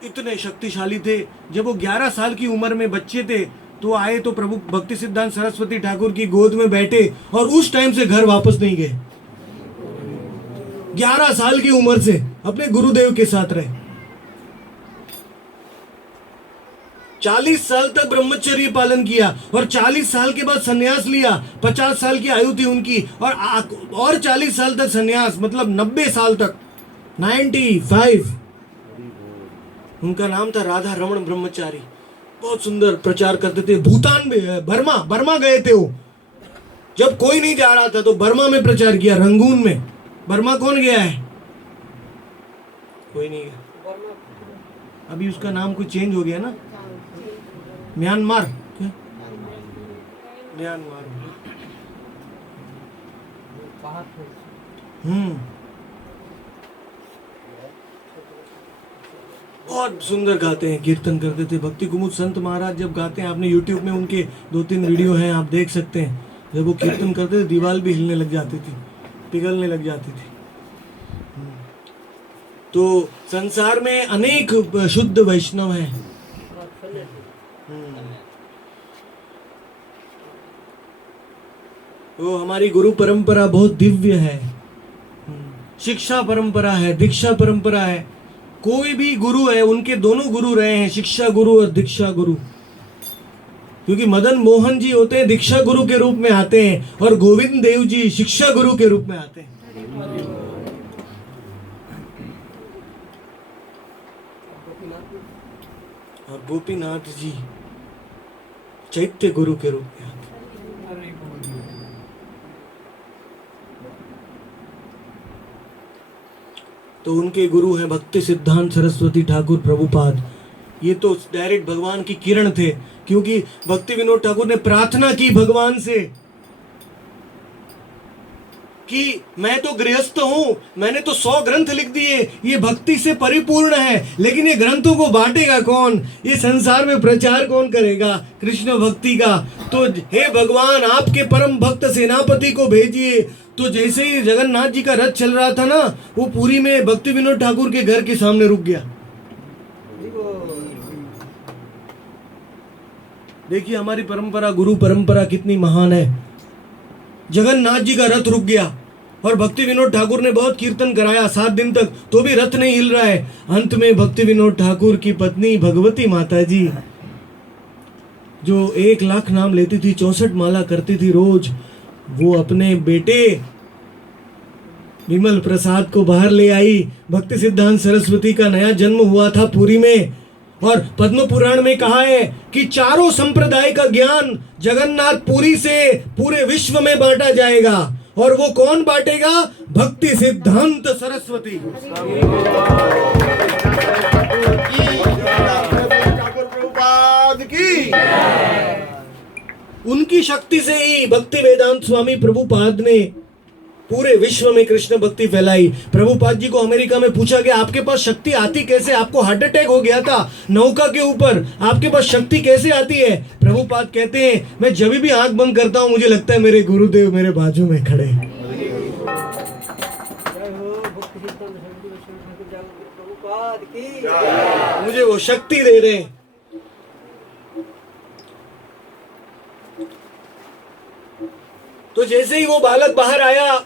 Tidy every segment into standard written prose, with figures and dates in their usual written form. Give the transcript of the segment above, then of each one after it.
इतने शक्तिशाली थे। जब वो 11 साल की उम्र में बच्चे थे तो आए तो प्रभु भक्ति सिद्धांत सरस्वती ठाकुर की गोद में बैठे और उस टाइम से घर वापस नहीं गए। 11 साल की उम्र से अपने गुरुदेव के साथ रहे। 40 साल तक ब्रह्मचर्य पालन किया और 40 साल के बाद सन्यास लिया। 50 साल की आयु थी उनकी और 40 साल तक सन्यास, मतलब 90 साल तक, 95। उनका नाम था राधा रमण ब्रह्मचारी। बहुत सुंदर प्रचार करते थे। भूटान में, बर्मा गए थे वो। जब कोई नहीं जा रहा था तो बर्मा में प्रचार किया, रंगून में। बर्मा कौन गया है? कोई नहीं गया। अभी उसका नाम कुछ चेंज हो गया ना, म्यांमार। क्या? म्यांमार। बहुत सुंदर गाते हैं, कीर्तन करते थे। भक्ति कुमुद संत महाराज जब गाते हैं, आपने यूट्यूब में उनके 2-3 वीडियो हैं, आप देख सकते हैं। जब वो कीर्तन करते थे दीवार भी हिलने लग जाती थी, पिघलने लग जाती थी। तो संसार में अनेक शुद्ध वैष्णव हैं। तो हमारी गुरु परंपरा बहुत दिव्य है। शिक्षा परंपरा है, दीक्षा परंपरा है। कोई भी गुरु है, उनके दोनों गुरु रहे हैं, शिक्षा गुरु और दीक्षा गुरु। क्योंकि मदन मोहन जी होते हैं दीक्षा गुरु के रूप में आते हैं और गोविंद देव जी शिक्षा गुरु के रूप में आते हैं। और गोपीनाथ जी चैत्य गुरु के रूप में आते हैं। तो उनके गुरु हैं भक्ति सिद्धांत सरस्वती ठाकुर प्रभुपाद। ये तो डायरेक्ट भगवान की किरण थे, क्योंकि भक्ति विनोद ठाकुर ने प्रार्थना की भगवान से कि मैं तो गृहस्थ हूं, मैंने तो 100 ग्रंथ लिख दिए, ये भक्ति से परिपूर्ण है, लेकिन ये ग्रंथों को बांटेगा कौन? ये संसार में प्रचार कौन करेगा कृष्ण भक्ति का? तो हे भगवान, आपके परम भक्त सेनापति को भेजिए। तो जैसे ही जगन्नाथ जी का रथ चल रहा था ना, वो पुरी में भक्ति विनोद ठाकुर के घर के सामने रुक गया। देखिए हमारी परंपरा, गुरु परंपरा कितनी महान है। जगन्नाथ जी का रथ रुक गया और भक्ति विनोद ठाकुर ने बहुत कीर्तन कराया 7 दिन तक, तो भी रथ नहीं हिल रहा है। अंत में भक्ति विनोद ठाकुर की पत्नी भगवती माता जी, जो 1 लाख नाम लेती थी, 64 माला करती थी रोज, वो अपने बेटे विमल प्रसाद को बाहर ले आई। भक्ति सिद्धांत सरस्वती का नया जन्म हुआ था पुरी में। और पद्म पुराण में कहा है कि चारों संप्रदाय का ज्ञान जगन्नाथ पुरी से पूरे विश्व में बांटा जाएगा। और वो कौन बांटेगा? भक्ति सिद्धांत सरस्वती। ठाकुर प्रभुपाद की। उनकी शक्ति से ही भक्ति वेदांत स्वामी प्रभुपाद ने पूरे विश्व में कृष्ण भक्ति फैलाई। प्रभुपाद जी को अमेरिका में पूछा गया, आपके पास शक्ति आती कैसे? आपको हार्ट अटैक हो गया था नौका के ऊपर, आपके पास शक्ति कैसे आती है? प्रभुपाद कहते हैं, मैं जब भी आंख बंद करता हूं मुझे लगता है मेरे गुरुदेव मेरे बाजू में खड़े हैं। मुझे वो शक्ति दे रहे हैं। तो जैसे ही वो बालक बाहर आया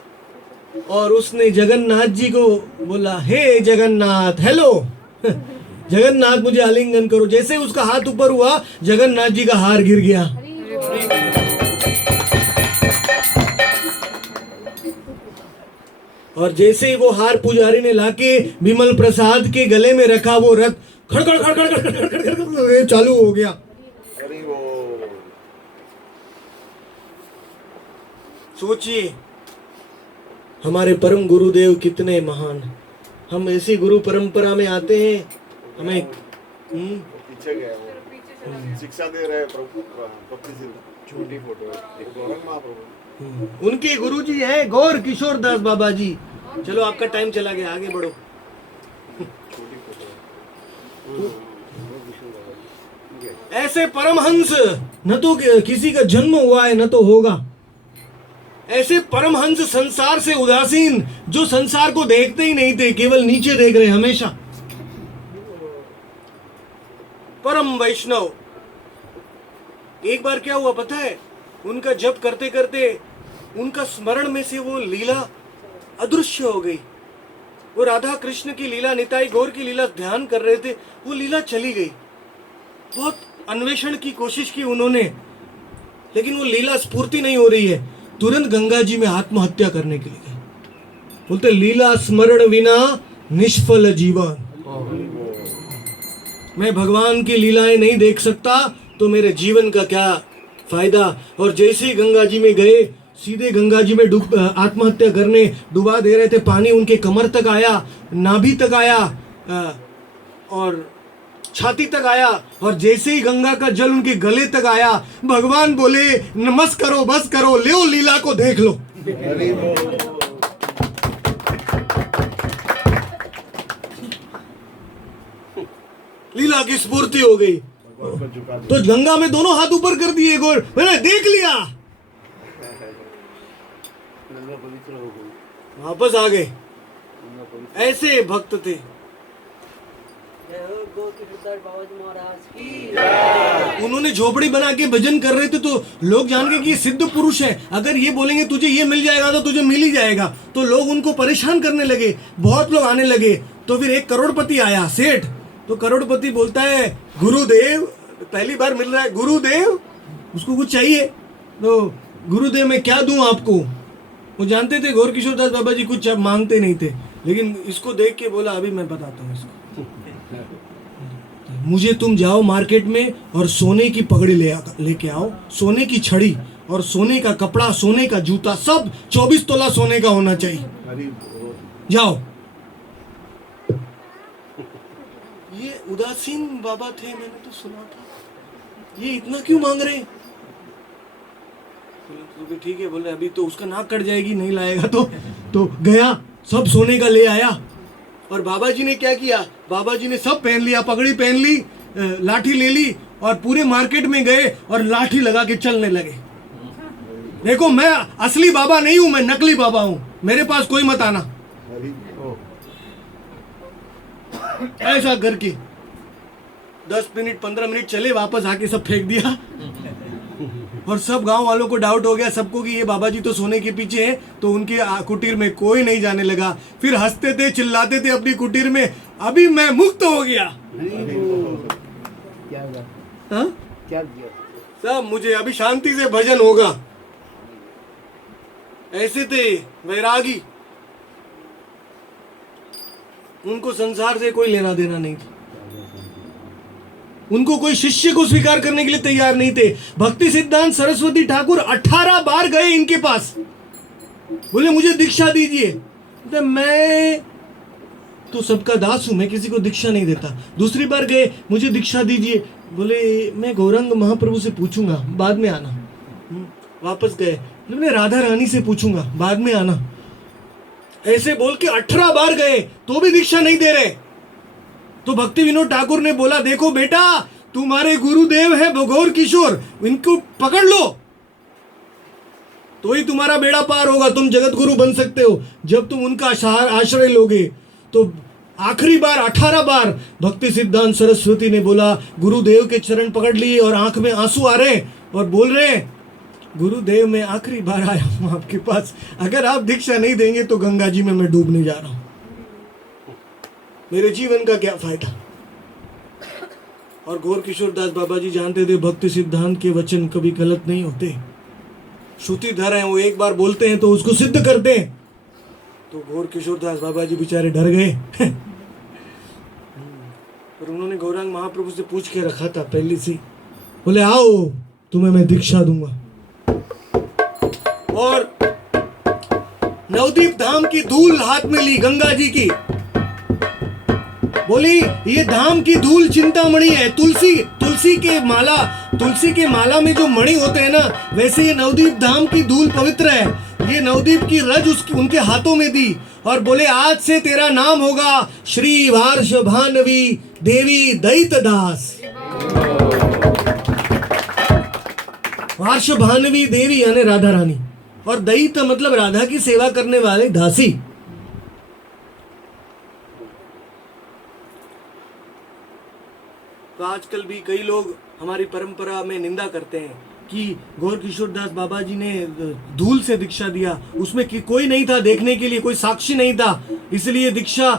और उसने जगन्नाथ जी को बोला, हे जगन्नाथ, हेलो जगन्नाथ मुझे आलिंगन करो। जैसे ही उसका हाथ ऊपर हुआ, जगन्नाथ जी का हार गिर गया। और जैसे ही वो हार पुजारी ने लाके विमल प्रसाद के गले में रखा, वो रथ खड़खड़ खड़खड़ खड़खड़ खड़खड़ चालू हो गया। सोचिए हमारे परम गुरुदेव कितने महान। हम ऐसी गुरु परंपरा में आते हैं, हमें पीछे गया वो शिक्षा दे रहे छोटी फोटो उनके गुरुजी है गौर किशोर दास बाबा जी। चलो आपका टाइम चला गया, आगे बढ़ो। ऐसे परमहंस न तो किसी का जन्म हुआ है न तो होगा। ऐसे परमहंस संसार से उदासीन, जो संसार को देखते ही नहीं थे, केवल नीचे देख रहे हमेशा। परम वैष्णव। एक बार क्या हुआ पता है, उनका जप करते करते उनका स्मरण में से वो लीला अदृश्य हो गई। वो राधा कृष्ण की लीला, निताई गौर की लीला ध्यान कर रहे थे, वो लीला चली गई। बहुत अन्वेषण की कोशिश की उन्होंने, लेकिन वो लीला स्फूर्ति नहीं हो रही है। तुरंत गंगा जी में आत्महत्या करने के लिए गए। बोलते लीला स्मरण बिना निष्फल जीवन। मैं भगवान की लीलाएं नहीं देख सकता तो मेरे जीवन का क्या फायदा। और जैसे ही गंगा जी में गए, सीधे गंगा जी में आत्महत्या करने डुबा दे रहे थे। पानी उनके कमर तक आया, नाभि तक आया और छाती तक आया। और जैसे ही गंगा का जल उनके गले तक आया, भगवान बोले नमस करो, बस करो, ले लीला को देख लो। लीला की स्फूर्ति हो गई। तो गंगा में दोनों हाथ ऊपर कर दिए, गौर मैंने देख लिया, वापस आ गए। ऐसे भक्त थे। उन्होंने झोपड़ी बना के भजन कर रहे थे, तो लोग जान गए कि ये सिद्ध पुरुष है। अगर ये बोलेंगे तुझे ये मिल जाएगा तो तुझे मिल ही जाएगा, तो लोग उनको परेशान करने लगे। बहुत लोग आने लगे। तो फिर एक करोड़पति आया, सेठ। तो करोड़पति बोलता है गुरुदेव, पहली बार मिल रहा है, गुरुदेव उसको कुछ चाहिए। तो गुरुदेव मैं क्या दूं आपको। वो जानते थे गौर किशोर दास बाबा जी कुछ अब मांगते नहीं थे, लेकिन इसको देख के बोला अभी मैं बताता हूँ इसको। मुझे तुम जाओ मार्केट में और सोने की पगड़ी लेके आओ, सोने की छड़ी और सोने का कपड़ा, सोने का जूता, सब 24 तोला सोने का होना चाहिए। जाओ। ये उदासीन बाबा थे, मैंने तो सुना था। ये इतना क्यों मांग रहे? तो ठीक है, बोले अभी तो उसका नाक कट जाएगी, नहीं लाएगा तो गया, सब सोने का ले आया। और बाबा जी ने क्या किया, बाबा जी ने सब पहन लिया, पगड़ी पहन ली, लाठी ले ली और पूरे मार्केट में गए और लाठी लगा के चलने लगे। देखो मैं असली बाबा नहीं हूं, मैं नकली बाबा हूं, मेरे पास कोई मत आना। ऐसा करके 10 मिनट 15 मिनट चले, वापस आके सब फेंक दिया। और सब गांव वालों को डाउट हो गया सबको कि ये बाबा जी तो सोने के पीछे हैं। तो उनके कुटीर में कोई नहीं जाने लगा। फिर हंसते थे, चिल्लाते थे अपनी कुटीर में, अभी मैं मुक्त हो गया। क्या सब मुझे अभी शांति से भजन होगा। ऐसे थे वैरागी, उनको संसार से कोई लेना देना नहीं था। उनको कोई शिष्य को स्वीकार करने के लिए तैयार नहीं थे। भक्ति सिद्धांत सरस्वती ठाकुर 18 बार गए इनके पास, बोले मुझे दीक्षा दीजिए। तो मैं तो सबका दास हूं, मैं किसी को दीक्षा नहीं देता। दूसरी बार गए, मुझे दीक्षा दीजिए। बोले मैं गौरांग महाप्रभु से पूछूंगा, बाद में आना। वापस गए, मैं राधा रानी से पूछूंगा, बाद में आना। ऐसे बोल के 18 बार गए तो भी दीक्षा नहीं दे रहे। तो भक्ति विनोद ठाकुर ने बोला देखो बेटा, तुम्हारे गुरुदेव है गौर किशोर, इनको पकड़ लो तो ही तुम्हारा बेड़ा पार होगा, तुम जगत गुरु बन सकते हो जब तुम उनका आश्रय लोगे। तो आखिरी बार 18 बार भक्ति सिद्धांत सरस्वती ने बोला, गुरुदेव के चरण पकड़ लिए और आंख में आंसू आ रहे और बोल रहे हैं गुरुदेव मैं आखिरी बार आया हूं आपके पास, अगर आप दीक्षा नहीं देंगे तो गंगा जी में मैं डूबने जा रहा हूं, मेरे जीवन का क्या फायदा। और गौर किशोर दास बाबा जी जानते थे भक्ति सिद्धांत के वचन कभी गलत नहीं होते, श्रुतिधर हैं, वो एक बार बोलते हैं तो उसको सिद्ध करते हैं। तो गौर किशोर दास बाबा जी बेचारे डर गए पर उन्होंने गौरांग महाप्रभु से पूछ के रखा था पहले से, बोले आओ तुम्हें मैं दीक्षा दूंगा। और नवदीप धाम की धूल हाथ में ली गंगा जी की, बोली ये धाम की धूल चिंतामणि है, तुलसी के माला में जो मणि होते हैं ना, वैसे ये नवदीप धाम की धूल पवित्र है। ये नवदीप की रज उनके हाथों में दी और बोले आज से तेरा नाम होगा श्री वार्ष भानवी देवी दैत दास। वार्ष भानवी देवी यानी राधा रानी, और दैत मतलब राधा की सेवा करने वाले दासी। तो आजकल भी कई लोग हमारी परंपरा में निंदा करते हैं कि गौर किशोर दास बाबा जी ने धूल से दीक्षा दिया, उसमें कि कोई नहीं था देखने के लिए, कोई साक्षी नहीं था, इसलिए दीक्षा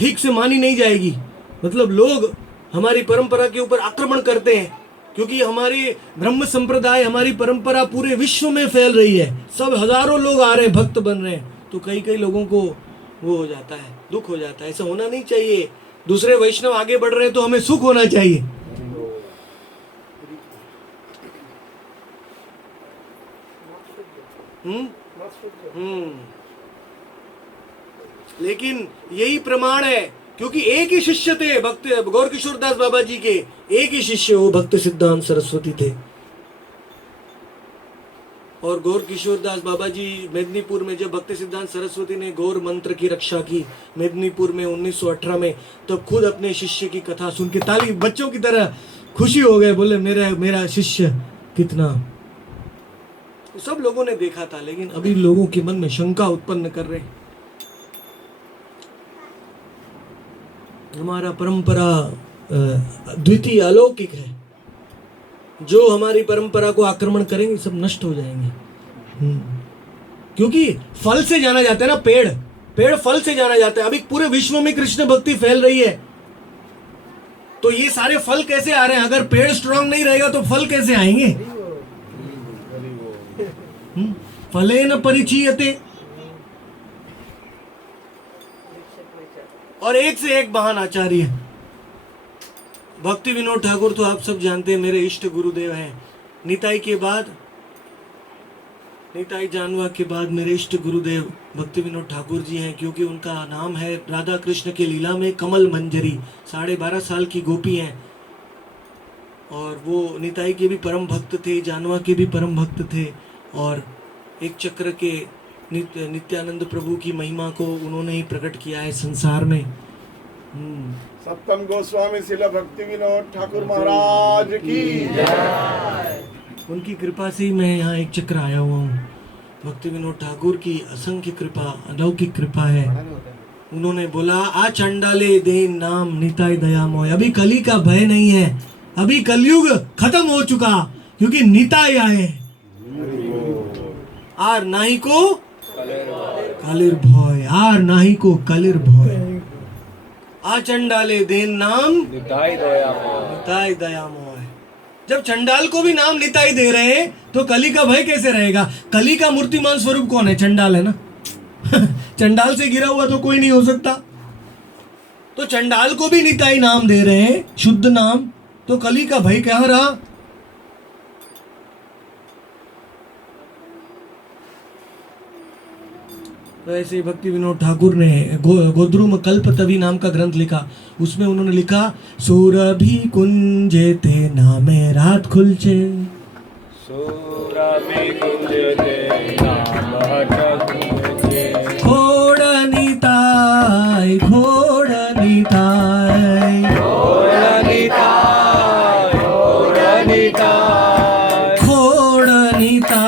ठीक से मानी नहीं जाएगी। मतलब लोग हमारी परंपरा के ऊपर आक्रमण करते हैं, क्योंकि हमारी ब्रह्म संप्रदाय, हमारी परंपरा पूरे विश्व में फैल रही है, सब हजारों लोग आ रहे हैं, भक्त बन रहे हैं, तो कई लोगों को वो हो जाता है, दुख हो जाता है। ऐसा होना नहीं चाहिए। दूसरे वैष्णव आगे बढ़ रहे हैं तो हमें सुख होना चाहिए। लेकिन यही प्रमाण है, क्योंकि एक ही शिष्य थे भक्त गौर किशोर दास बाबा जी के, एक ही शिष्य, वो भक्त सिद्धांत सरस्वती थे। और गौर किशोर दास बाबा जी मेदिनीपुर में, जब भक्त सिद्धांत सरस्वती ने गौर मंत्र की रक्षा की मेदिनीपुर में 1918 में, तब खुद अपने शिष्य की कथा सुन के ताली बच्चों की तरह खुशी हो गए, बोले मेरा शिष्य कितना। तो सब लोगों ने देखा था, लेकिन अभी लोगों के मन में शंका उत्पन्न कर रहे हैं। हमारा परंपरा द्वितीय अलौकिक है, जो हमारी परंपरा को आक्रमण करेंगे सब नष्ट हो जाएंगे। क्योंकि फल से जाना जाता है ना, पेड़ फल से जाना जाता है। अभी पूरे विश्व में कृष्ण भक्ति फैल रही है, तो ये सारे फल कैसे आ रहे हैं? अगर पेड़ स्ट्रांग नहीं रहेगा तो फल कैसे आएंगे? फलेन परिचीयते। और एक से एक महान आचार्य भक्ति विनोद ठाकुर तो आप सब जानते हैं, मेरे इष्ट गुरुदेव हैं। निताई के बाद, निताई जानवा के बाद मेरे इष्ट गुरुदेव भक्ति विनोद ठाकुर जी हैं, क्योंकि उनका नाम है राधा कृष्ण के लीला में कमल मंजरी। 12.5 साल की गोपी हैं, और वो निताई के भी परम भक्त थे, जानवा के भी परम भक्त थे, और एक चक्र के नित्यानंद प्रभु की महिमा को उन्होंने ही प्रकट किया है संसार में। सप्तम गोस्वामी शिला भक्ति विनोद ठाकुर महाराज की जय। उनकी कृपा से ही मैं यहाँ एक चक्र आया हुआ हूँ। भक्ति विनोद ठाकुर की असंख्य कृपा, अलौकिक कृपा है। उन्होंने बोला, आ चंडाले दे नाम निताई दयामय। अभी कली का भय नहीं है, अभी कलयुग खत्म हो चुका, क्योंकि निताई आए। आर नाही को कालिर भय, आर नाही को कालिर भय। आ चंडाले देन नाम निताई दयामय। जब चंडाल को भी नाम निताई दे रहे हैं तो कली का भय कैसे रहेगा? कली का मूर्तिमान स्वरूप कौन है? चंडाल है ना। चंडाल से गिरा हुआ तो कोई नहीं हो सकता। तो चंडाल को भी निताई नाम दे रहे हैं, शुद्ध नाम, तो कली का भय क्या रहा? तो ऐसे ही भक्ति विनोद ठाकुर ने गोद्रुम कल्पतवि नाम का ग्रंथ लिखा। उसमें उन्होंने लिखा, सुरभि कुंजे ते नामे रात खुलचे, सुरभि कुंजे ते नाम रात खुलचे, घोड़ निताई, घोड़ निताई, घोड़ निताई, घोड़ निताई, घोड़ निताई, घोड़ निताई,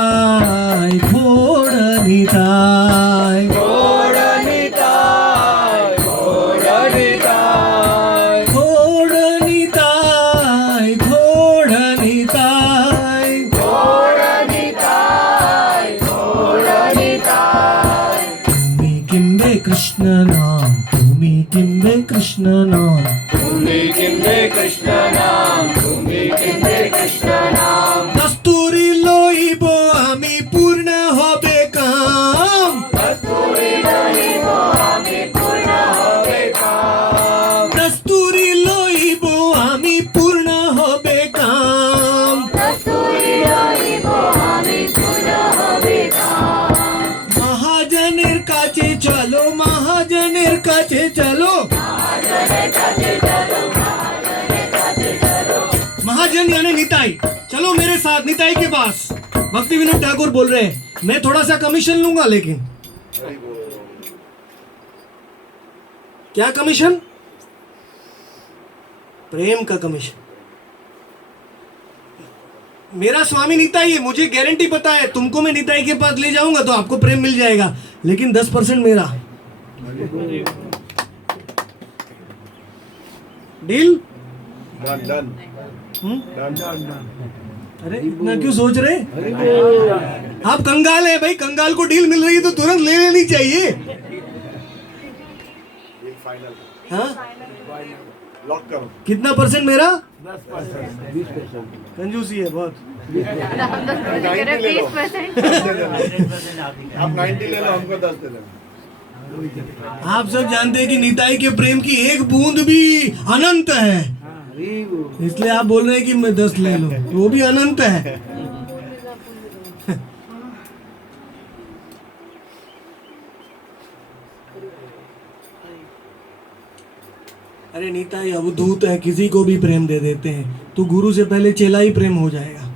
कृष्ण नाम, तुम्ही किंबे कृष्ण नाम, तुम्ही किंबे कृष्ण नाम, तुम्ही किंबे कृष्ण नाम। कस्तुरी लोइबो आमी पूर्ण होबे काम, कस्तुरी लोइबो आमी पूर्ण होबे काम, कस्तुरी लोइबो आमी पूर्ण होबे काम, कस्तुरी लोइबो आमी पूर्ण होबे काम। महाजनेर काचे चलो, महाजनेर काचे चलो, महाजन यानी निताई, चलो मेरे साथ निताई के पास। भक्ति विनोद ठाकुर बोल रहे हैं, मैं थोड़ा सा कमीशन लूंगा, लेकिन क्या कमीशन? प्रेम का कमीशन। मेरा स्वामी निताई है, मुझे गारंटी पता है, तुमको मैं निताई के पास ले जाऊंगा तो आपको प्रेम मिल जाएगा, लेकिन 10% मेरा। डील? डन डन हम्म? डन। अरे इतना क्यों सोच रहे? आप कंगाल है भाई, कंगाल को डील मिल रही है तो तुरंत ले लेनी चाहिए। ये फाइनल हाँ, लॉक करो। कितना परसेंट मेरा? 20%। कंजूसी है बहुत। 90 ले लो, 10 दे देना। आप 90 ले लो, हमको 10 दे देना। आप सब जानते हैं कि निताई के प्रेम की एक बूंद भी अनंत है, इसलिए आप बोल रहे हैं कि मैं 10 ले लूं, वो भी अनंत है। अरे निताई अवधूत है, किसी को भी प्रेम दे देते हैं, तो गुरु से पहले चेला ही प्रेम हो जाएगा।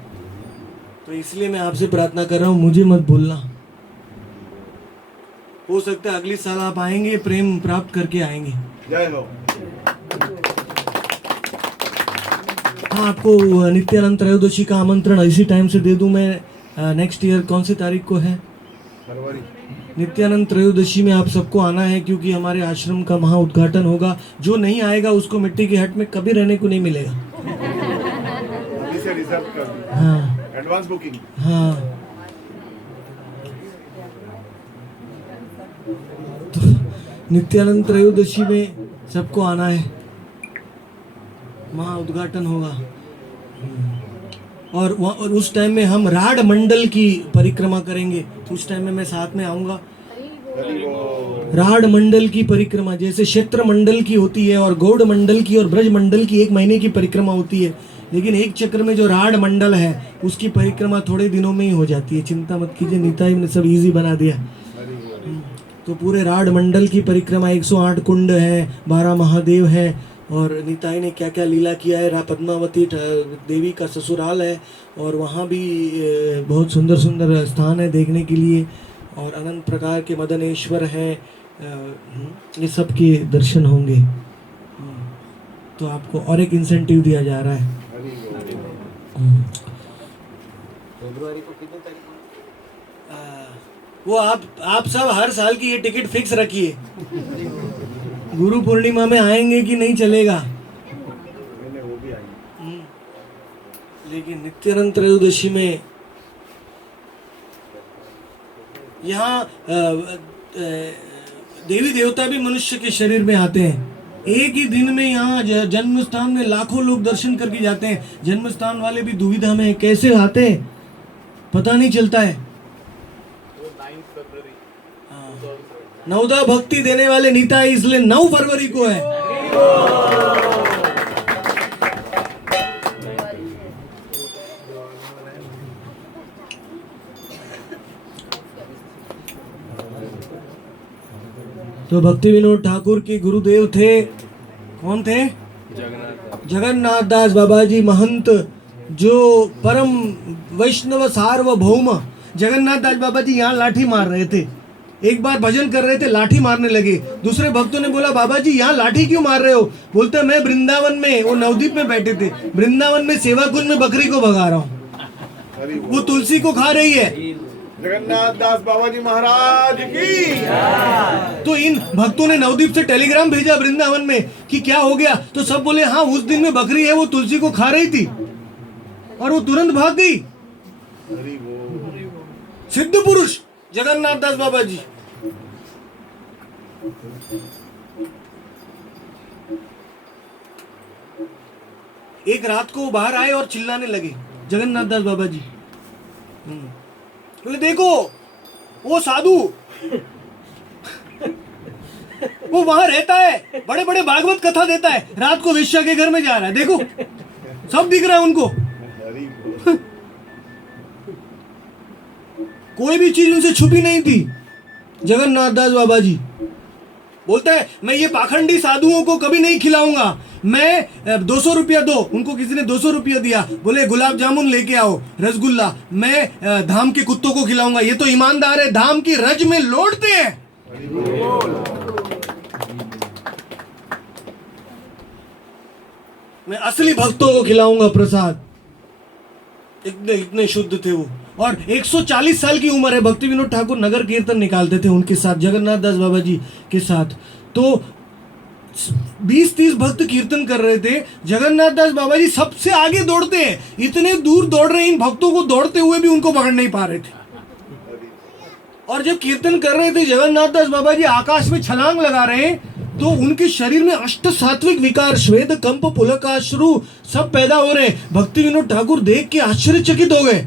तो इसलिए मैं आपसे प्रार्थना कर रहा हूं, मुझे मत भूलना। हो सकता है अगली साल आप आएंगे, प्रेम प्राप्त करके आएंगे। जय हो। हाँ, आपको नित्यानंद त्रयोदशी का आमंत्रण इसी टाइम से दे दूं मैं। नेक्स्ट ईयर कौन सी तारीख को है? फरवरी। नित्यानंद त्रयोदशी में आप सबको आना है, क्योंकि हमारे आश्रम का महा उद्घाटन होगा। जो नहीं आएगा उसको मिट्टी की हट में कभी रहने को नहीं मिलेगा। अभी से रिजर्व कर दी। हाँ एडवांस बुकिंग। हाँ, तो नित्यानंद त्रयोदशी में सबको आना है, महा उद्घाटन होगा। और उस टाइम में हम राड मंडल की परिक्रमा करेंगे, उस टाइम में मैं साथ में आऊंगा। राड मंडल की परिक्रमा, जैसे क्षेत्र मंडल की होती है और गौड़ मंडल की और ब्रज मंडल की 1 महीने की परिक्रमा होती है, लेकिन एक चक्र में जो राड मंडल है उसकी परिक्रमा थोड़े दिनों में ही हो जाती है। चिंता मत कीजिए, निताई ने सब इजी बना दिया। तो पूरे राड मंडल की परिक्रमा, 108 कुंड है, 12 महादेव है, और निताई ने क्या क्या लीला किया है। पद्मावती देवी का ससुराल है, और वहाँ भी बहुत सुंदर सुंदर स्थान है देखने के लिए, और अनंत प्रकार के मदनेश्वर हैं। ये सब के दर्शन होंगे। तो आपको और एक इंसेंटिव दिया जा रहा है। फरवरी को कितने तारीख को? वो आप सब हर साल की ये टिकट फिक्स रखिए। गुरु पूर्णिमा में आएंगे कि नहीं चलेगा। वो भी आएंगे। लेकिन नित्यानंद त्रयोदशी में यहाँ देवी देवता भी मनुष्य के शरीर में आते हैं। एक ही दिन में यहाँ जन्म स्थान में लाखों लोग दर्शन करके जाते हैं। जन्म स्थान वाले भी दुविधा में, कैसे आते हैं पता नहीं चलता है। नवदा भक्ति देने वाले निताई इसलिए 9 फरवरी को है। तो भक्ति विनोद ठाकुर के गुरुदेव थे, कौन थे? जगन्नाथ दास बाबा जी महंत, जो परम वैष्णव सार्वभौम। जगन्नाथ दास बाबा जी यहाँ लाठी मार रहे थे। एक बार भजन कर रहे थे, लाठी मारने लगे। दूसरे भक्तों ने बोला, बाबा जी यहाँ लाठी क्यों मार रहे हो? बोलते मैं वृंदावन में, वो नवदीप में बैठे थे, वृंदावन में सेवा कुंज में बकरी को भगा रहा हूँ, वो तुलसी को खा रही है। जगन्नाथ दास बाबा जी महाराज की। तो इन भक्तों ने नवदीप से टेलीग्राम भेजा वृंदावन में कि क्या हो गया। तो सब बोले, हाँ उस दिन में बकरी है, वो तुलसी को खा रही थी, और वो तुरंत भाग गई। सिद्ध पुरुष जगन्नाथ दास बाबा जी। एक रात को बाहर आए और चिल्लाने लगे जगन्नाथ दास बाबा जी। बोले देखो वो साधु, वो वहां रहता है, बड़े बड़े भागवत कथा देता है, रात को वेश्या के घर में जा रहा है, देखो सब दिख रहा है उनको। कोई भी चीज उनसे छुपी नहीं थी। जगन्नाथ दास बाबा जी बोलते हैं, मैं ये पाखंडी साधुओं को कभी नहीं खिलाऊंगा, मैं 200 रुपया दो। उनको किसी ने 200 रुपया दिया, बोले गुलाब जामुन लेके आओ, रसगुल्ला, मैं धाम के कुत्तों को खिलाऊंगा। ये तो ईमानदार है, धाम की रज में लौटते हैं। मैं असली भक्तों को खिलाऊंगा प्रसाद। इतने इतने शुद्ध थे वो। और 140 साल की उम्र है। भक्ति विनोद ठाकुर नगर कीर्तन निकालते थे उनके साथ, जगन्नाथ दास बाबा जी के साथ। तो 20-30 भक्त कीर्तन कर रहे थे, जगन्नाथ दास बाबा जी सबसे आगे दौड़ते हैं, इतने दूर दौड़ रहे हैं, इन भक्तों को दौड़ते हुए भी उनको पकड़ नहीं पा रहे थे। और जब कीर्तन कर रहे थे जगन्नाथ दास बाबा जी आकाश में छलांग लगा रहे हैं, तो उनके शरीर में अष्ट सात्विक विकार श्वेत कंप पुलकाश्रु सब पैदा हो रहे हैं। भक्ति विनोद ठाकुर देख के आश्चर्यचकित हो गए।